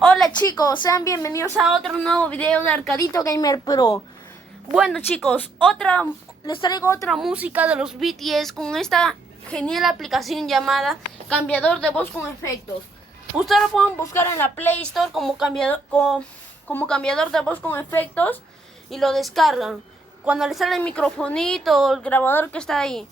Hola chicos, sean bienvenidos a otro nuevo video de Arcadito Gamer Pro. Bueno chicos, les traigo otra música de los BTS con esta genial aplicación llamada Cambiador de Voz con Efectos. Ustedes lo pueden buscar en la Play Store como cambiador de voz con efectos y lo descargan. Cuando les sale el microfonito o el grabador que está ahí,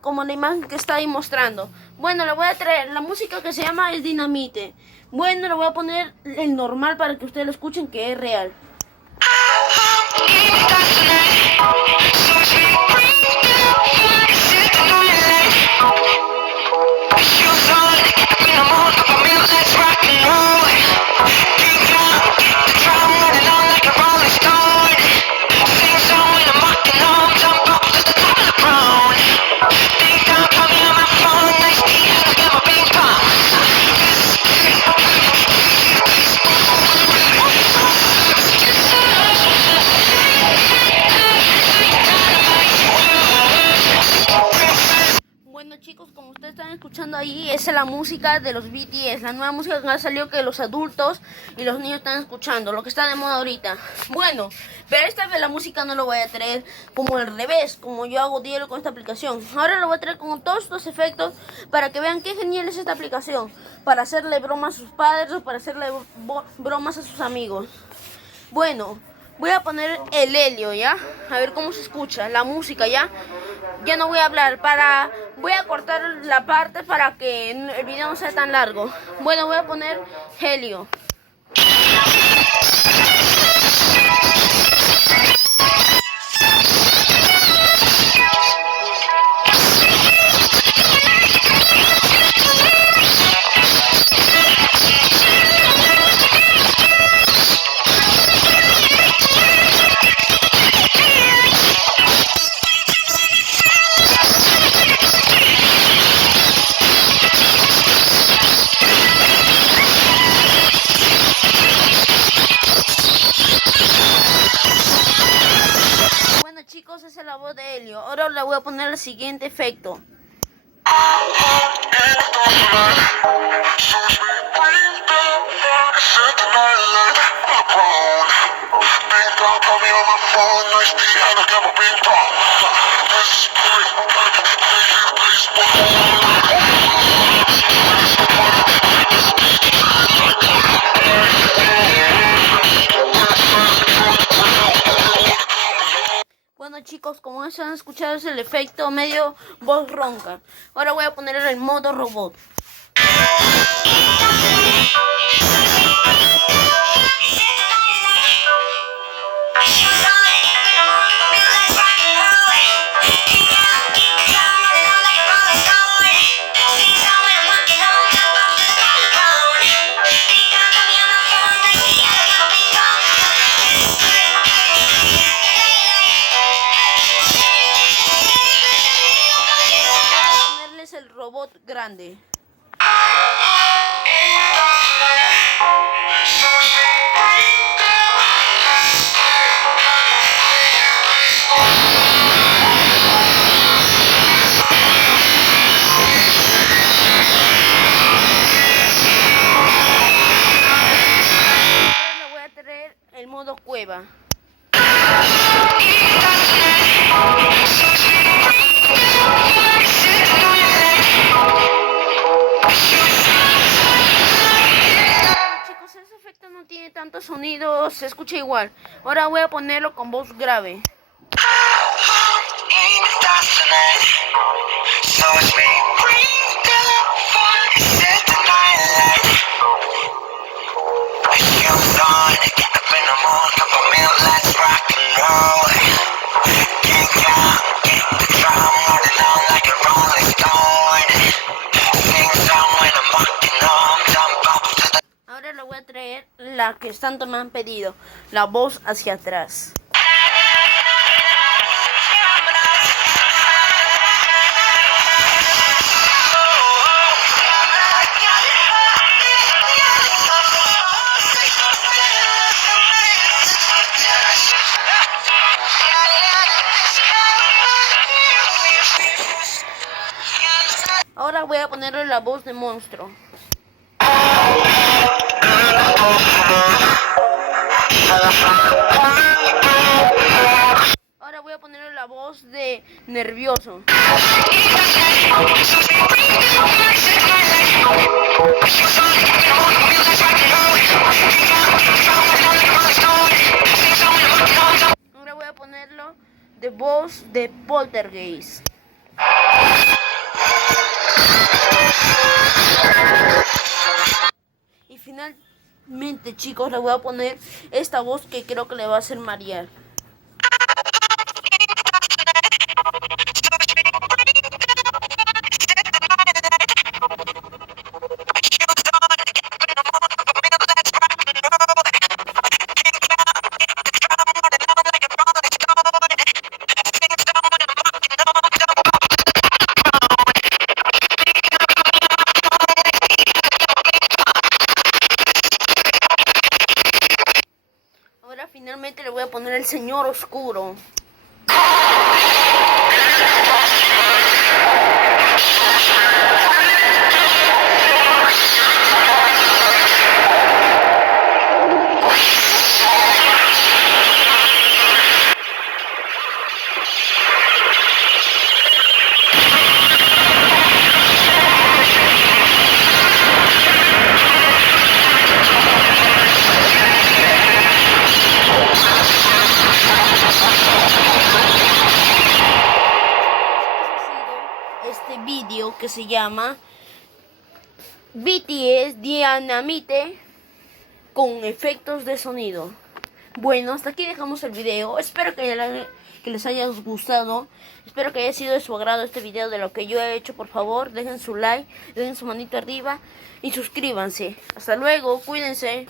como la imagen que está ahí mostrando. Bueno, le voy a traer la música que se llama El Dinamite. Bueno, le voy a poner el normal para que ustedes lo escuchen, que es real. Bueno chicos, como ustedes están escuchando ahí, esa es la música de los BTS, la nueva música que ha salido que los adultos y los niños están escuchando, lo que está de moda ahorita. Bueno, pero esta vez la música no lo voy a traer como al revés, como yo hago diario con esta aplicación. Ahora lo voy a traer con todos estos efectos para que vean qué genial es esta aplicación, para hacerle bromas a sus padres o para hacerle bromas a sus amigos. Bueno, voy a poner el helio, ¿ya? A ver cómo se escucha la música, ¿ya? Ya no voy a hablar, voy a cortar la parte para que el video no sea tan largo. Bueno, voy a poner helio. Chicos, esa es la voz de Helio. Ahora le voy a poner el siguiente efecto. Bueno chicos, como eso han escuchado, es el efecto medio voz ronca. Ahora voy a poner el modo robot. El robot grande. Ahora le voy a traer el modo cueva. Chicos, ese efecto no tiene tanto sonido, se escucha igual. Ahora voy a ponerlo con voz grave. Ahora le voy a traer la que tanto me han pedido, la voz hacia atrás. Ahora voy a ponerle la voz de monstruo. nervioso. Ahora voy a ponerlo de voz de Poltergeist. Y finalmente, chicos, le voy a poner esta voz que creo que le va a hacer marear. Ahora finalmente le voy a poner el Señor Oscuro. Este vídeo que se llama BTS Dynamite con efectos de sonido. Bueno, hasta aquí dejamos el video. Espero que les haya gustado. Espero que haya sido de su agrado este video de lo que yo he hecho. Por favor, dejen su like, dejen su manito arriba y suscríbanse. Hasta luego, cuídense.